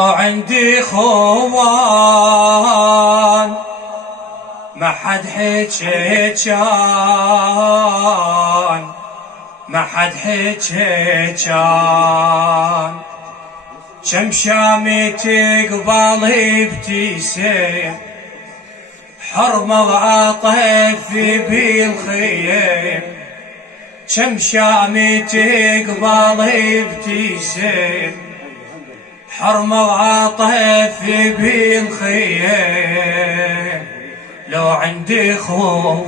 عندي خوان ما حد حكي كان، ما حد حكي كان. كم شامتي قبالي بتيسم، حرمة وعطف بالخيم. كم شامتي قبالي بتيسم، حرمة وعطف بالخيم. لو عندي خوان،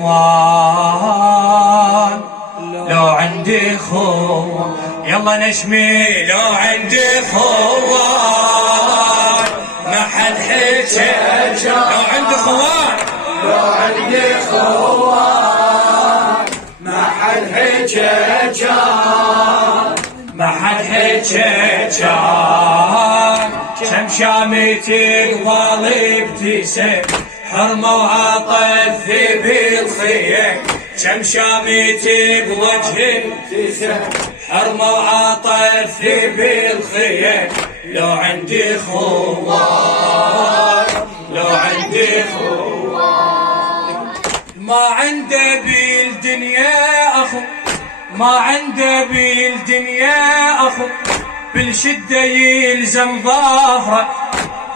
لو عندي خوان، يلا نشمي. لو عندي خوان ما حد حكى. لو عندي خوان، لو عندي خوان ما حد حكى كان، ما حد حكى كان. كم شامتي قبالي ابتسم، حرمة وعطف بالخيم. كم شامتي بوجهي ابتسم، حرمة وعطف بالخيم. لو عندي خوان، لو عندي خوان. ما عنده بالدنيا أخو، ما عنده بالدنيا أخو، بالشدة يلزم ظهره.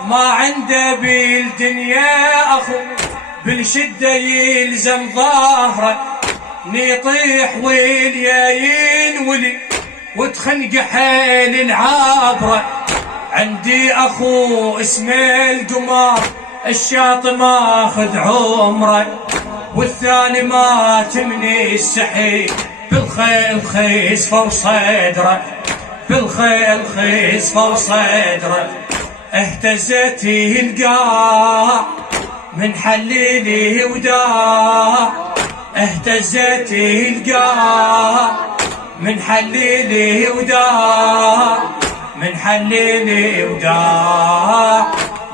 ما عنده بالدنيا أخو، بالشدة يلزم ظهره. نيطيح ويليا ينولي وتخنق حيل العابرة. عندي أخو اسمه القمار، الشاط ماخذ عمره، والثاني مات من السحيل بالخيل خيس فوق صدره، بالخيل خيس فوق صدره. اهتزت القاع من حليلي وداع، اهتزت القاع من حليلي وداع، من حليلي وداع.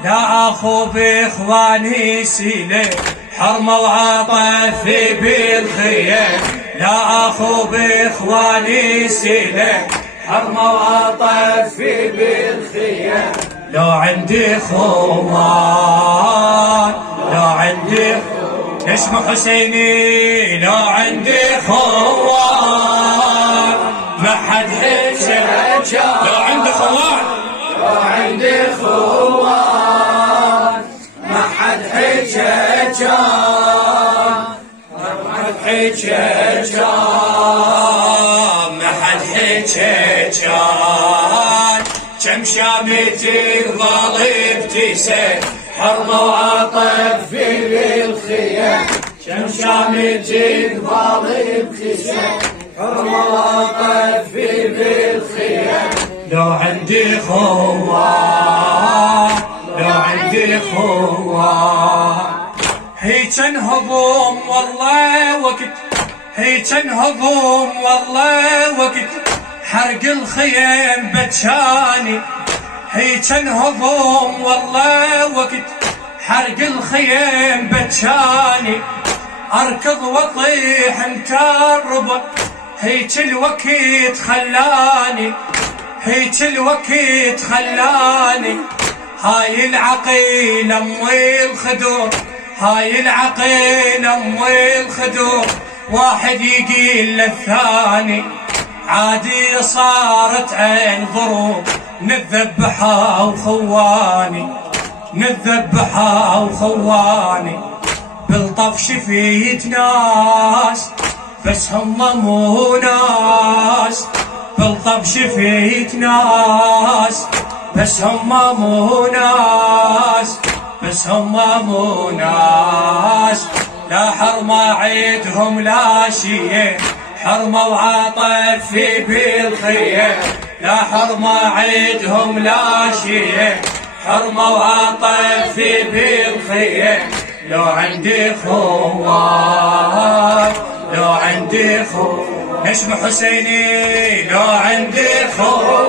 لا أخو بإخواني سيلي، حرمة وعطف بالخيم. لا أخو بإخواني سيلي، حرمة وعطف بالخيم. لو عندي خوان، لو عندي اسمه حسيني. لو عندي خوان ما حد حكى كان، لو عندي خوان، لو عندي خوان ما حد حكى كان، ما حد حكى كان، ما حد حكى كان. كم شامتي قبالي ابتسم، حرمة وعطف بالخيم. كم شامتي قبالي ابتسم، حرمة وعطف بالخيم. لو عندي خوان، لو عندي خوان. هيك انهضم والله وقت، هيك انهضم والله وقت حرق الخيم بجاني. هيك انهضم والله وقت حرق الخيم بجاني. اركض واطيح متربة، هيك الوقت خلاني، هيك الوقت خلاني. هاي العقيل امي الخدور، هاي العقيل امي الخدور. واحد يقيل للثاني، عادي صارت عين ضروب. نذبحها وخواني، نذبحها وخواني. بالطف شفيت ناس بس هم مو ناس، بالطف شفيت ناس بس هم مو ناس، بس هم مو ناس. لا حرمة عيدهم لا شيء، حرمة وعطف بالخيم. لا حرمة عيدهم لا شيء، حرمة وعطف بالخيم. لو عندي خوان، لو عندي خوان. اسمه حسيني. لو عندي خوان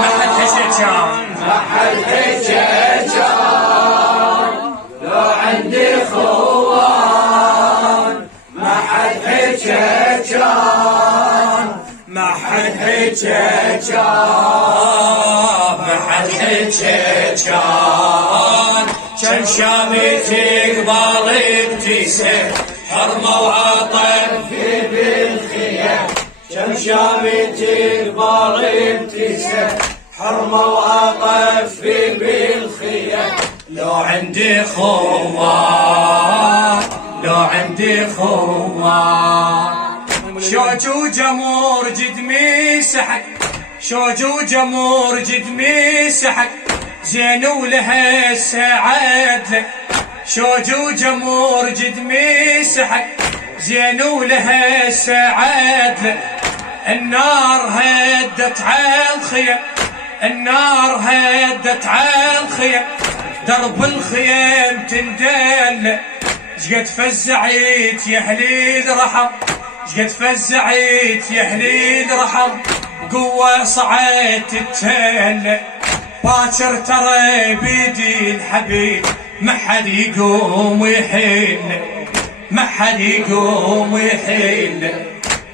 ما حد حكى كان، ما حد حكى كان. لو عندي خوان ما حد حكى كان، ما حد حد حجاجان ما حد حجاجان كم شامتي قبال ابتسام حرمة وعطف بالخيام كم شامتي قبال ابتسام حرمة وعطف بالخيام لو عندي خوان لو عندي خوان شوج وجمور جدمي سحك شوج وجمور جدمي سحك زين ولها السعاد لك شوج وجمور جدمي سحك زين ولها السعاد لك النار هدت على الخيم النار هدت على الخيم درب الخيم تندل شقد فزعيت يا هليل رحم شقد فزعيت يا هليل رحم قوة صعدت التل باكر ترى بيدي الحبيب ما حد يقوم ويحل ما حد يقوم ويحل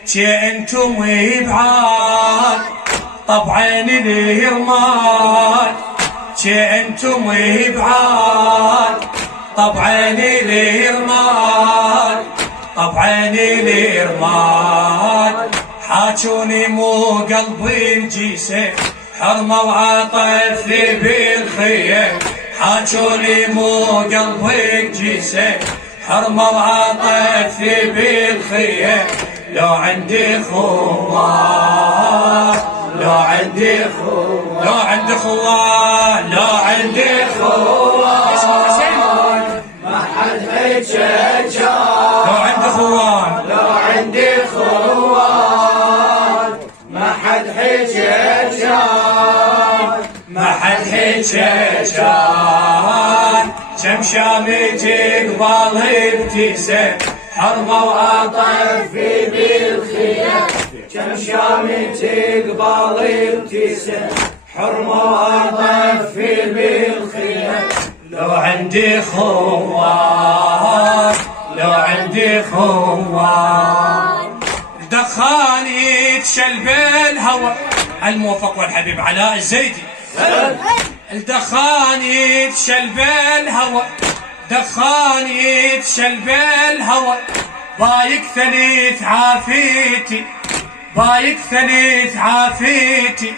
شي انتم ويبعاد طبعا اليرمان شي انتم ويبعاد طبعا اليرمان طبعا اليرمان حاجوني مو قلبي الجيسه حرمة وعطف بالخيام حاجوني مو قلبي الجيسه حرمة وعطف بالخيام لو عندي خوان لو عندي خوان لو عندي خوان لو عندي خوان ما حد حجاجان لو عندي خوان لو عندي خوان ما حد حجاجان ما حد حجاجان كم شامتي قبال ابتسام حرمة وعطف بالخيام كم شامتي قبال ابتسام حرمة وعطف بالخيام لو عندي خوان لو عندي خوان دخان يتشل بالهوى الموفق والحبيب علاء الزيدي الدخان يتشل بالهوى دخان يتشل بالهوى بايك ثليث عافيتي بايك ثليث عافيتي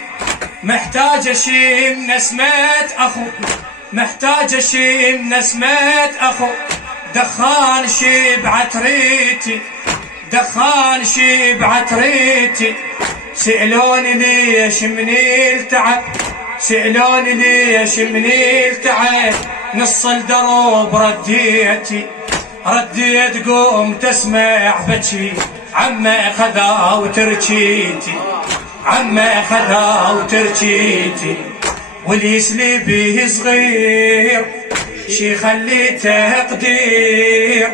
محتاج اشم نسمة اخو محتاج اشم نسمة اخو دخان شبعت ريتي دخان شبعت ريتي سألوني ليش مني التعب سألوني ليش مني التعب نص الدروب رديتي رديت قوم تسمع بكي عما خذا وتركيتي عما خذا وتركيتي واللي يسلي به صغير شي خليته تقدير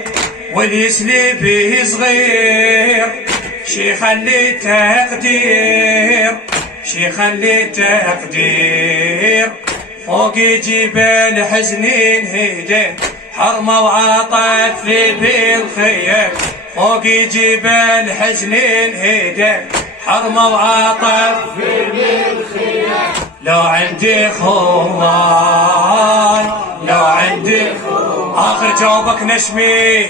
واللي يسلي به صغير شي خليته تقدير شي خليته تقدير فوق جبال حزنين هيدين حرمة وعطف بالخيام فوق جبال حزنين هيدين حرمة وعطف بالخيام لو عندي خوان لو عندي خوان آخر جوابك نشمي